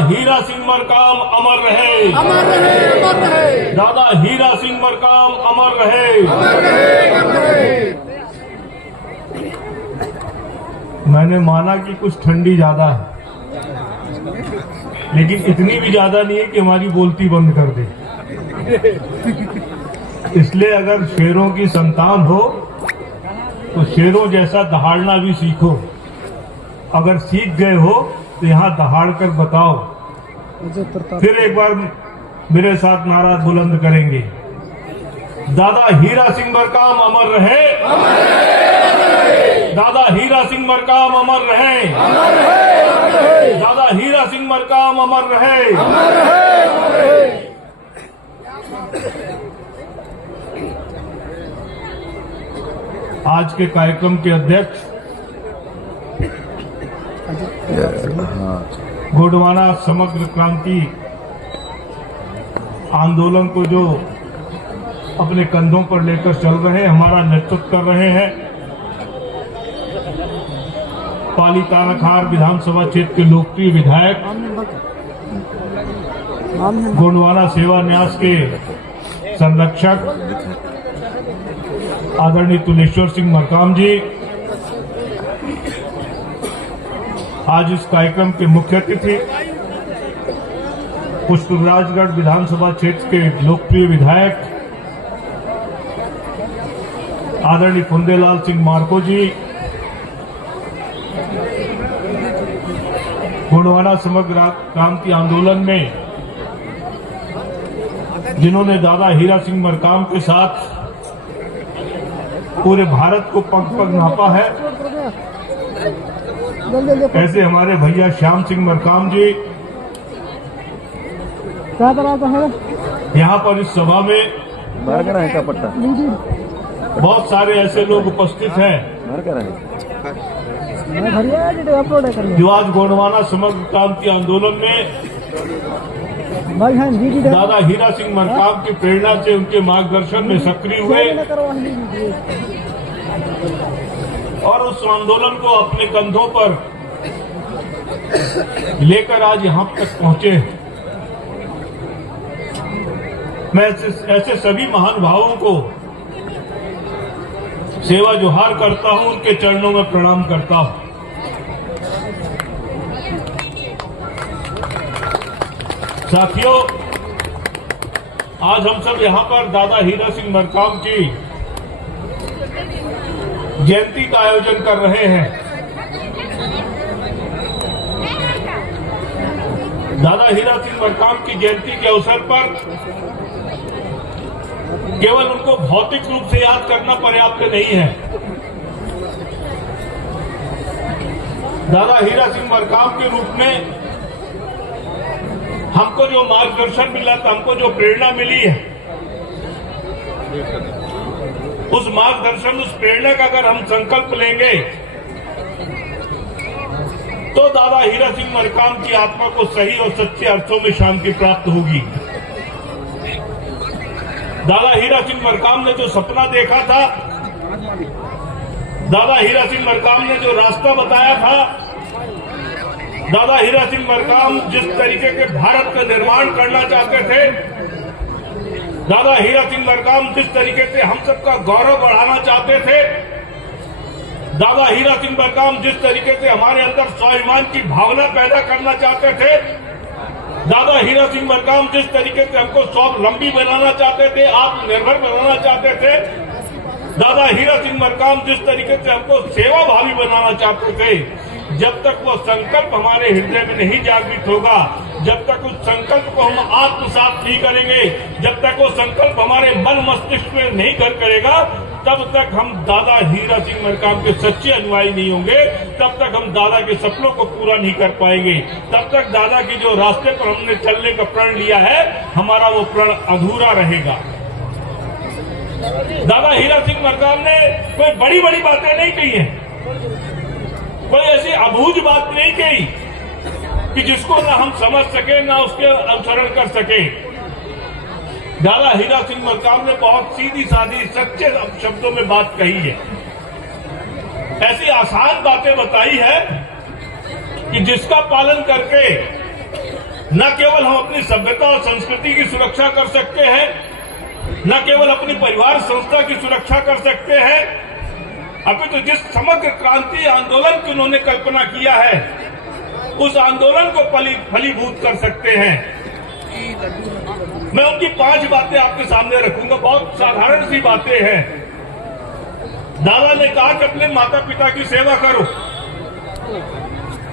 हीरा सिंह मरकाम अमर रहे, अमर रहे, अमर रहे। दादा हीरा सिंह मरकाम अमर रहे, अमर रहे, अमर रहे। मैंने माना कि कुछ ठंडी ज्यादा है, लेकिन इतनी भी ज्यादा नहीं है कि हमारी बोलती बंद कर दे। इसलिए अगर शेरों की संतान हो तो शेरों जैसा दहाड़ना भी सीखो। अगर सीख गए हो तो यहां दहाड़ कर बताओ। फिर एक बार मेरे साथ नारा बुलंद करेंगे, दादा हीरा सिंह मरकाम अमर रहे, अमर रहे, अमर रहे। दादा हीरा सिंह मरकाम अमर रहे, अमर रहे, अमर रहे। दादा हीरा सिंह मरकाम अमर रहे। अमर रहे, अमर रहे। आज के कार्यक्रम के अध्यक्ष गोंडवाना समग्र क्रांति आंदोलन को जो अपने कंधों पर लेकर चल रहे हैं, हमारा नेतृत्व कर रहे हैं, पाली तानाखार विधानसभा क्षेत्र के लोकप्रिय विधायक गोंडवाना सेवा न्यास के संरक्षक आदरणीय तुलेश्वर सिंह मरकाम जी, आज इस कार्यक्रम के मुख्य अतिथि पुष्पराजगढ़ विधानसभा क्षेत्र के लोकप्रिय विधायक आदरणीय कुंदेलाल सिंह मार्को जी, गोंडवाना समग्र क्रांति आंदोलन में जिन्होंने दादा हीरा सिंह मरकाम के साथ पूरे भारत को पग पग नापा है, ऐसे हमारे भैया श्याम सिंह मरकाम जी यहाँ पर इस सभा में बहुत सारे ऐसे लोग उपस्थित हैं जो आज गोंडवाना समग्र क्रांति आंदोलन में दादा हीरा सिंह मरकाम की प्रेरणा से उनके मार्गदर्शन में सक्रिय हुए और उस आंदोलन को अपने कंधों पर लेकर आज यहां तक पहुंचे। मैं ऐसे सभी महान भावों को सेवा जोहार करता हूं, उनके चरणों में प्रणाम करता हूं। साथियों, आज हम सब यहां पर दादा हीरा सिंह मरकाम की जयंती का आयोजन कर रहे हैं। दादा हीरा सिंह मरकाम की जयंती के अवसर पर केवल उनको भौतिक रूप से याद करना पर्याप्त नहीं है। दादा हीरा सिंह मरकाम के रूप में हमको जो मार्गदर्शन मिला था, हमको जो प्रेरणा मिली है, उस मार्गदर्शन, उस प्रेरणा का अगर हम संकल्प लेंगे तो दादा हीरा सिंह मरकाम की आत्मा को सही और सच्चे अर्थों में शांति प्राप्त होगी। दादा हीरा सिंह मरकाम ने जो सपना देखा था, दादा हीरा सिंह मरकाम ने जो रास्ता बताया था, दादा हीरा सिंह मरकाम जिस तरीके के भारत का निर्माण करना चाहते थे, दादा हीरा सिंह मरकाम जिस तरीके से हम सबका गौरव बढ़ाना चाहते थे, दादा हीरा सिंह मरकाम जिस तरीके से हमारे अंदर स्वाभिमान की भावना पैदा करना चाहते थे, दादा हीरा सिंह मरकाम जिस तरीके से हमको स्वावलंबी बनाना चाहते थे, आत्मनिर्भर बनाना चाहते थे, दादा हीरा सिंह मरकाम जिस तरीके से हमको सेवा भावी बनाना चाहते थे, जब तक वो संकल्प हमारे हृदय में नहीं जागृत होगा, जब तक उस संकल्प को हम आत्मसात नहीं करेंगे, जब तक वो संकल्प हमारे मन मस्तिष्क में नहीं घर करेगा, तब तक हम दादा हीरा सिंह मरकाम के सच्चे अनुयायी नहीं होंगे, तब तक हम दादा के सपनों को पूरा नहीं कर पाएंगे, तब तक दादा की जो रास्ते पर हमने चलने का प्रण लिया है, हमारा वो प्रण अधूरा रहेगा। दादा हीरा सिंह मरकाम ने कोई बड़ी बड़ी बातें नहीं कही हैं, कोई ऐसी अबूझ बात नहीं कही कि जिसको ना हम समझ सके, ना उसके अनुसरण कर सके। दादा हीरा सिंह मरकाम ने बहुत सीधी सादी सच्चे शब्दों में बात कही है, ऐसी आसान बातें बताई है कि जिसका पालन करके न केवल हम अपनी सभ्यता और संस्कृति की सुरक्षा कर सकते हैं, न केवल अपनी परिवार संस्था की सुरक्षा कर सकते हैं, अभी तो जिस समग्र क्रांति आंदोलन की उन्होंने कल्पना किया है उस आंदोलन को फलीभूत कर सकते हैं। मैं उनकी 5 बातें आपके सामने रखूंगा। बहुत साधारण सी बातें हैं। दादा ने कहा कि अपने माता पिता की सेवा करो।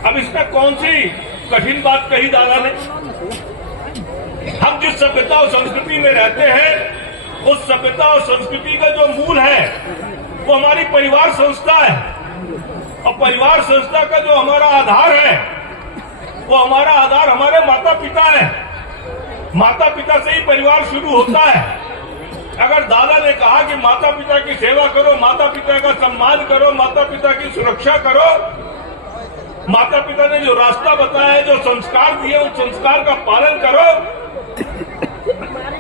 अब इसमें कौन सी कठिन बात कही दादा ने? हम जिस सभ्यता और संस्कृति में रहते हैं उस सभ्यता और संस्कृति का जो मूल है वो हमारी परिवार संस्था है, और परिवार संस्था का जो हमारा आधार है वो हमारा आधार हमारे माता पिता है। माता पिता से ही परिवार शुरू होता है। अगर दादा ने कहा कि माता पिता की सेवा करो, माता पिता का सम्मान करो, माता पिता की सुरक्षा करो, माता पिता ने जो रास्ता बताया है, जो संस्कार दिए उस संस्कार का पालन करो,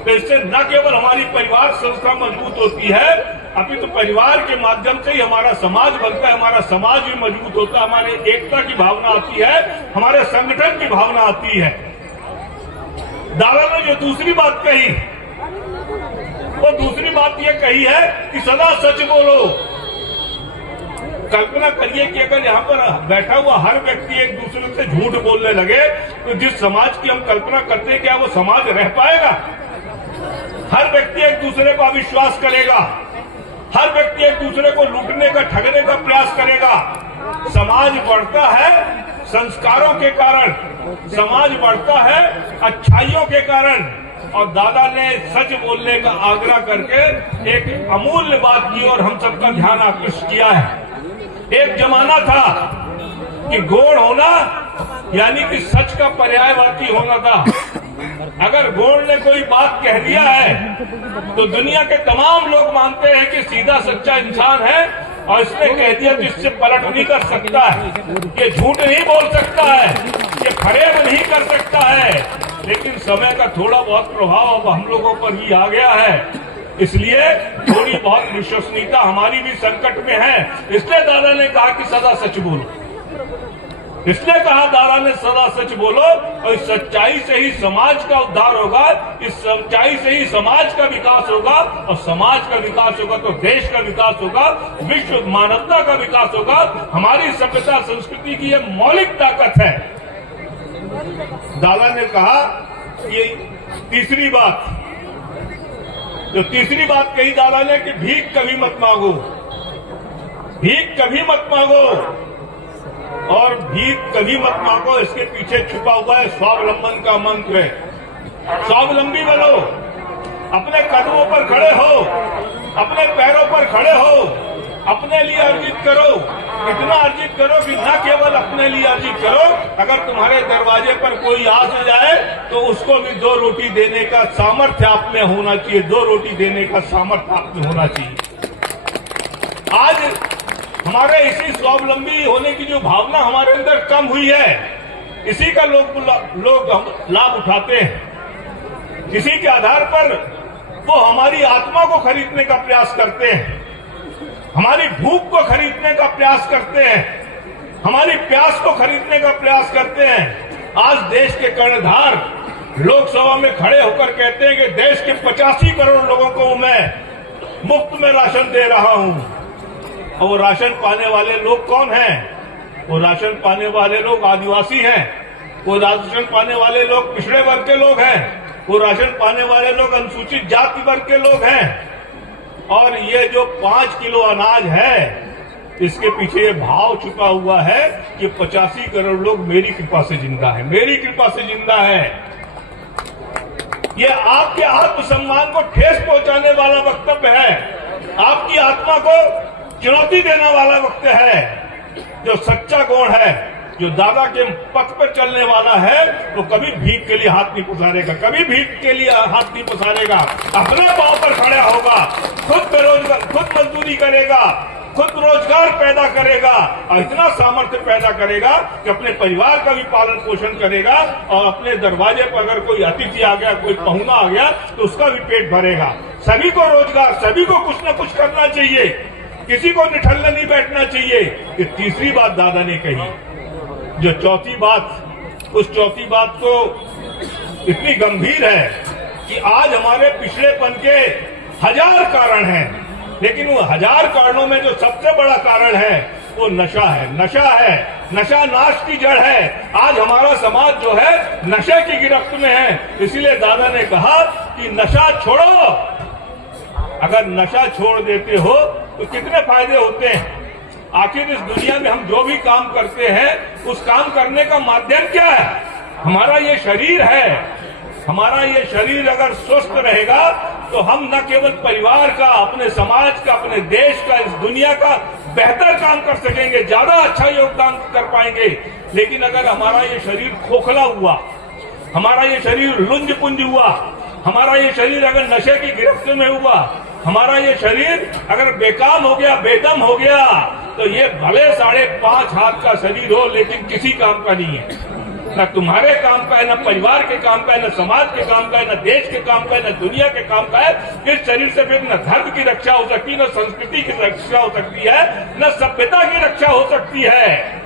तो इससे न केवल हमारी परिवार संस्था मजबूत होती है, अभी तो परिवार के माध्यम से ही हमारा समाज बनता है, हमारा समाज भी मजबूत होता है, हमारे एकता की भावना आती है, हमारे संगठन की भावना आती है। दादा ने जो दूसरी बात कही वो दूसरी बात ये कही है कि सदा सच बोलो। कल्पना करिए कि अगर यहाँ पर बैठा हुआ हर व्यक्ति एक दूसरे से झूठ बोलने लगे तो जिस समाज की हम कल्पना करते हैं क्या वो समाज रह पाएगा? हर व्यक्ति एक दूसरे का विश्वास करेगा, हर व्यक्ति एक दूसरे को लूटने का, ठगने का प्रयास करेगा। समाज बढ़ता है संस्कारों के कारण, समाज बढ़ता है अच्छाइयों के कारण। और दादा ने सच बोलने का आग्रह करके एक अमूल्य बात की और हम सबका ध्यान आकृष्ट किया है। एक जमाना था कि गौड़ होना यानी कि सच का पर्यायवाची होना था। अगर गौड़ ने कोई बात कह दिया है तो दुनिया के तमाम लोग मानते हैं कि सीधा सच्चा इंसान है और इसने कह दिया तो इससे पलट नहीं कर सकता है, ये झूठ नहीं बोल सकता है, ये फरेब नहीं कर सकता है। लेकिन समय का थोड़ा बहुत प्रभाव अब हम लोगों पर भी आ गया है, इसलिए थोड़ी बहुत विश्वसनीयता हमारी भी संकट में है। इसलिए दादा ने कहा कि सदा सच बोलो, इसलिए कहा दादा ने सदा सच बोलो, और इस सच्चाई से ही समाज का उद्धार होगा, इस सच्चाई से ही समाज का विकास होगा, और समाज का विकास होगा तो देश का विकास होगा, विश्व मानवता का विकास होगा। हमारी सभ्यता संस्कृति की यह मौलिक ताकत है। दादा ने कहा ये तीसरी बात, जो तीसरी बात कही दादा ने कि भीख कभी मत मांगो, भीख कभी मत मांगो, और भीख कभी मत मांगो इसके पीछे छुपा हुआ है स्वावलंबन का मंत्र है। स्वावलंबी बनो, अपने कदमों पर खड़े हो, अपने पैरों पर खड़े हो, अपने लिए अर्जित करो, इतना अर्जित करो कि न केवल अपने लिए अर्जित करो, अगर तुम्हारे दरवाजे पर कोई आ जाए तो उसको भी 2 रोटी देने का सामर्थ्य आप में होना चाहिए, 2 रोटी देने का सामर्थ्य आप में होना चाहिए। आज हमारे इसी स्वावलंबी होने की जो भावना हमारे अंदर कम हुई है, इसी का लोग लाभ उठाते हैं। इसी के आधार पर वो हमारी आत्मा को खरीदने का प्रयास करते हैं, हमारी भूख को खरीदने का प्रयास करते हैं, हमारी प्यास को खरीदने का प्रयास करते हैं। आज देश के कर्णधार लोकसभा में खड़े होकर कहते हैं कि देश के 85 करोड़ लोगों को मैं मुफ्त में राशन दे रहा हूं। और वो राशन पाने वाले लोग कौन हैं? वो राशन पाने वाले लोग आदिवासी हैं, वो राशन पाने वाले लोग पिछड़े वर्ग के लोग हैं, वो राशन पाने वाले लोग अनुसूचित जाति वर्ग के लोग हैं। और ये जो 5 किलो अनाज है इसके पीछे ये भाव छुपा हुआ है कि 85 करोड़ लोग मेरी कृपा से जिंदा है, मेरी कृपा से जिंदा है। ये आपके आत्मसम्मान को ठेस पहुंचाने वाला वक्तव्य है, आपकी आत्मा को चुनौती देने वाला वक्तव्य है। जो सच्चा गौड़ है, जो दादा के पथ पर चलने वाला है, वो कभी भीख के लिए हाथ नहीं पसारेगा, कभी भीख के लिए हाथ नहीं पसारेगा, अपने पांव पर खड़ा होगा, खुद बेरोजगार, खुद मजदूरी करेगा, खुद रोजगार पैदा करेगा, और इतना सामर्थ्य पैदा करेगा कि अपने परिवार का भी पालन पोषण करेगा, और अपने दरवाजे पर अगर कोई अतिथि आ गया, कोई पहुना आ गया तो उसका भी पेट भरेगा। सभी को रोजगार, सभी को कुछ न कुछ करना चाहिए, किसी को निठल्ले नहीं बैठना चाहिए। ये तीसरी बात दादा ने कही। जो चौथी बात, उस चौथी बात को इतनी गंभीर है कि आज हमारे पिछड़ेपन के 1000 कारण हैं, लेकिन वो 1000 कारणों में जो सबसे बड़ा कारण है वो नशा है। नशा है, नशा नाश की जड़ है। आज हमारा समाज जो है नशे की गिरफ्त में है। इसीलिए दादा ने कहा कि नशा छोड़ो। अगर नशा छोड़ देते हो तो कितने फायदे होते हैं। आखिर इस दुनिया में हम जो भी काम करते हैं उस काम करने का माध्यम क्या है? हमारा ये शरीर है। हमारा ये शरीर अगर स्वस्थ रहेगा तो हम न केवल परिवार का, अपने समाज का, अपने देश का, इस दुनिया का बेहतर काम कर सकेंगे, ज्यादा अच्छा योगदान कर पाएंगे। लेकिन अगर हमारा ये शरीर खोखला हुआ, हमारा ये शरीर लुंज पुंज हुआ, हमारा ये शरीर अगर नशे की गिरफ्त में हुआ, हमारा ये शरीर अगर बेकाम हो गया, बेदम हो गया, तो ये भले 5.5 हाथ का शरीर हो लेकिन किसी काम का नहीं है। न तुम्हारे काम का है, न परिवार के काम का है, न समाज के काम का है, न देश के काम का है, न दुनिया के काम का है। इस शरीर से फिर न धर्म की रक्षा हो सकती, न संस्कृति की रक्षा हो सकती है, न सभ्यता की रक्षा हो सकती है।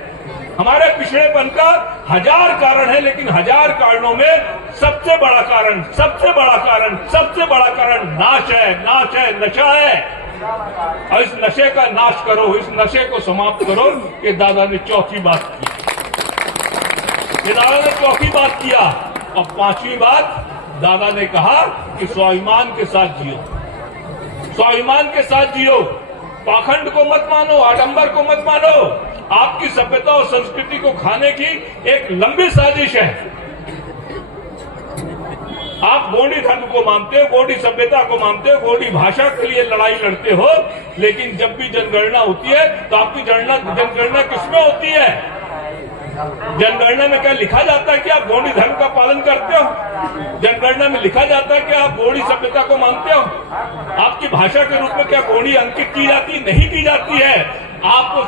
हमारे पिछड़ेपन का 1000 कारण है, लेकिन 1000 कारणों में सबसे बड़ा कारण, सबसे बड़ा कारण, सबसे बड़ा कारण नाश है, नाश है, नशा है। और इस नशे का नाश करो, इस नशे को समाप्त करो। ये दादा ने चौथी बात की। ये दादा ने चौथी बात किया। और 5वीं बात दादा ने कहा कि स्वाभिमान के साथ जियो, स्वाभिमान के साथ जियो। पाखंड को मत मानो, आडंबर को मत मानो। आपकी सभ्यता और संस्कृति को खाने की एक लंबी साजिश है। आप गोंडी धर्म को मानते हो, गोंडी सभ्यता को मानते हो, गोंडी भाषा के लिए लड़ाई लड़ते हो, लेकिन जब भी जनगणना होती है तो आपकी जनगणना किसमें होती है? जनगणना में क्या लिखा जाता है कि आप गोंडी धर्म का पालन करते हो? जनगणना में लिखा जाता है कि आप गोंडी सभ्यता को मानते हो? आपकी भाषा के रूप में क्या गोंडी अंकित की जाती? नहीं की जाती है। आपको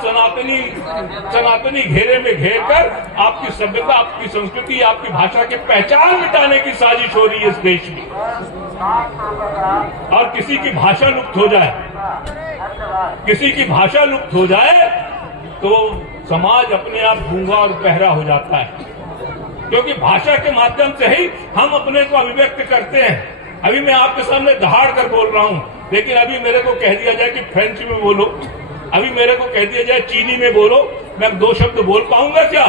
सनातनी घेरे में घेर कर आपकी सभ्यता, आपकी संस्कृति, आपकी भाषा की पहचान मिटाने की साजिश हो रही है इस देश में। और किसी की भाषा लुप्त हो जाए, किसी की भाषा लुप्त हो जाए तो समाज अपने आप गूंगा और बहरा हो जाता है, क्योंकि भाषा के माध्यम से ही हम अपने को अभिव्यक्त करते हैं। अभी मैं आपके सामने दहाड़ कर बोल रहा हूं, लेकिन अभी मेरे को कह दिया जाए कि फ्रेंच में बोलो, अभी मेरे को कह दिया जाए चीनी में बोलो, मैं 2 शब्द बोल पाऊंगा क्या?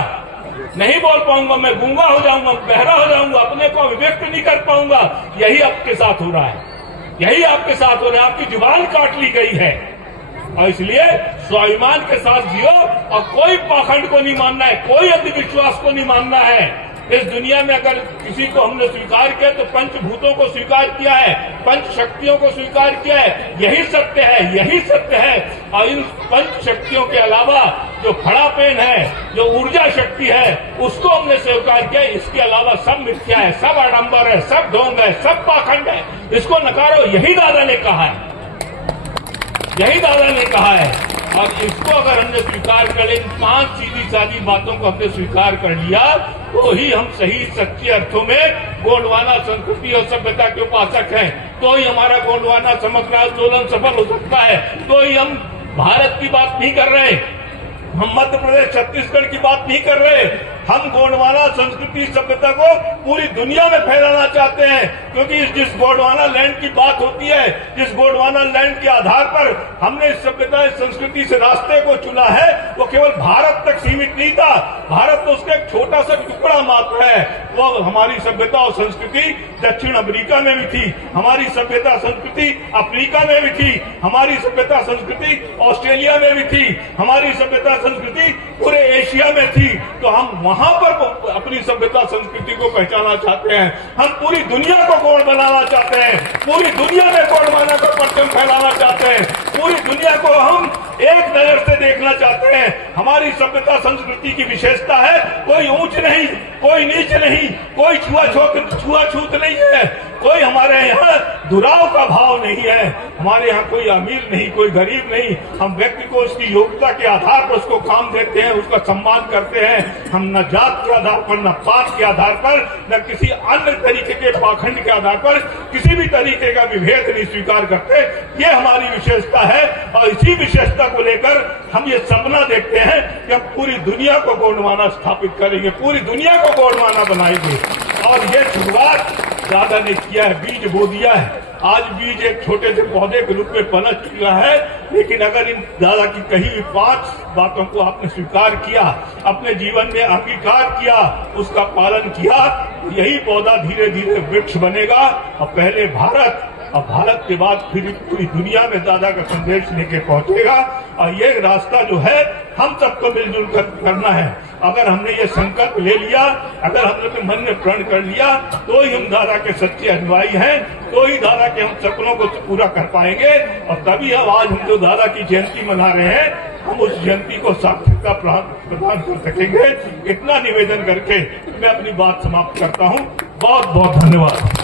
नहीं बोल पाऊंगा। मैं गूंगा हो जाऊंगा, बहरा हो जाऊंगा, अपने को अभिव्यक्त नहीं कर पाऊंगा। यही आपके साथ हो रहा है, यही आपके साथ हो रहा है। आपकी जुबान काट ली गई है। और इसलिए स्वाभिमान के साथ जियो और कोई पाखंड को नहीं मानना है, कोई अंधविश्वास को नहीं मानना है। इस दुनिया में अगर किसी को हमने स्वीकार किया तो पंचभूतों को स्वीकार किया है, पंच शक्तियों को स्वीकार किया है। यही सत्य है, यही सत्य है। और इन पंच शक्तियों के अलावा जो फड़ापेन है, जो ऊर्जा शक्ति है, उसको हमने स्वीकार किया। इसके अलावा सब मिथ्या है, सब आडंबर है, सब ढोंग है, सब पाखंड है। इसको नकारो। यही दादा ने कहा है, यही दादा ने कहा है। और इसको अगर हमने स्वीकार कर लिया, इन 5 सीधी सादी बातों को हमने स्वीकार कर लिया, तो ही हम सही सच्चे अर्थों में गोंडवाना संस्कृति और सभ्यता के उपासक हैं। तो ही हमारा गोंडवाना समग्र आंदोलन सफल हो सकता है। तो ही हम भारत की बात नहीं कर रहे, हम मध्य प्रदेश छत्तीसगढ़ की बात नहीं कर रहे। हम गोंडवाना संस्कृति सभ्यता को पूरी दुनिया में फैलाना चाहते हैं, क्योंकि जिस गोंडवाना लैंड की बात होती है, जिस गोंडवाना लैंड के आधार पर हमने इस सभ्यता, इस संस्कृति से रास्ते को चुना है, वो केवल भारत तक सीमित नहीं था। भारत तो उसका एक छोटा सा टुकड़ा मात्र है। वो हमारी सभ्यता और संस्कृति दक्षिण अमेरिका में भी थी, हमारी सभ्यता संस्कृति अफ्रीका में भी थी, हमारी सभ्यता संस्कृति ऑस्ट्रेलिया में भी थी, हमारी सभ्यता संस्कृति पूरे एशिया में थी। तो हम वहां पर अपनी सभ्यता संस्कृति को पहचाना चाहते हैं। हम पूरी दुनिया को गोंड बनाना चाहते हैं, पूरी दुनिया में गोंडवाना का परचम फैलाना चाहते हैं, पूरी दुनिया को हम एक नजर से देखना चाहते हैं। हमारी सभ्यता संस्कृति की विशेषता है, कोई ऊंच नहीं, कोई नीच नहीं, कोई छुआछूत नहीं है, कोई हमारे यहाँ दुराव का भाव नहीं है। हमारे यहाँ कोई अमीर नहीं, कोई गरीब नहीं। हम व्यक्ति को उसकी योग्यता के आधार पर उसको काम देते हैं, उसका सम्मान करते हैं। हम न जात के आधार पर, न पात के आधार पर, न किसी अन्य तरीके के पाखंड के आधार पर किसी भी तरीके का विभेद नहीं स्वीकार करते। ये हमारी विशेषता है। और इसी विशेषता को लेकर हम ये सपना देखते हैं कि हम पूरी दुनिया को गोंडवाना स्थापित करेंगे, पूरी दुनिया को गोंडवाना बनाएंगे। और ये शुरुआत दादा ने किया है, बीज बो दिया है। आज बीज एक छोटे से पौधे के रूप में पनप चुका है, लेकिन अगर इन दादा की कही हुई 5 बातों को आपने स्वीकार किया, अपने जीवन में अंगीकार किया, उसका पालन किया, यही पौधा धीरे धीरे वृक्ष बनेगा और पहले भारत और भारत के बाद फिर पूरी दुनिया में दादा का संदेश लेके पहुंचेगा। और ये रास्ता जो है हम सबको मिलजुल कर करना है। अगर हमने ये संकल्प ले लिया, अगर हमने अपने मन में प्रण कर लिया, तो ही हम दादा के सच्चे अनुयायी हैं, तो ही दादा के हम सपनों को पूरा कर पाएंगे। और तभी अब आज हम जो दादा की जयंती मना रहे हैं, हम उस जयंती को सार्थकता प्रदान कर सकेंगे। इतना निवेदन करके मैं अपनी बात समाप्त करता हूँ। बहुत बहुत धन्यवाद।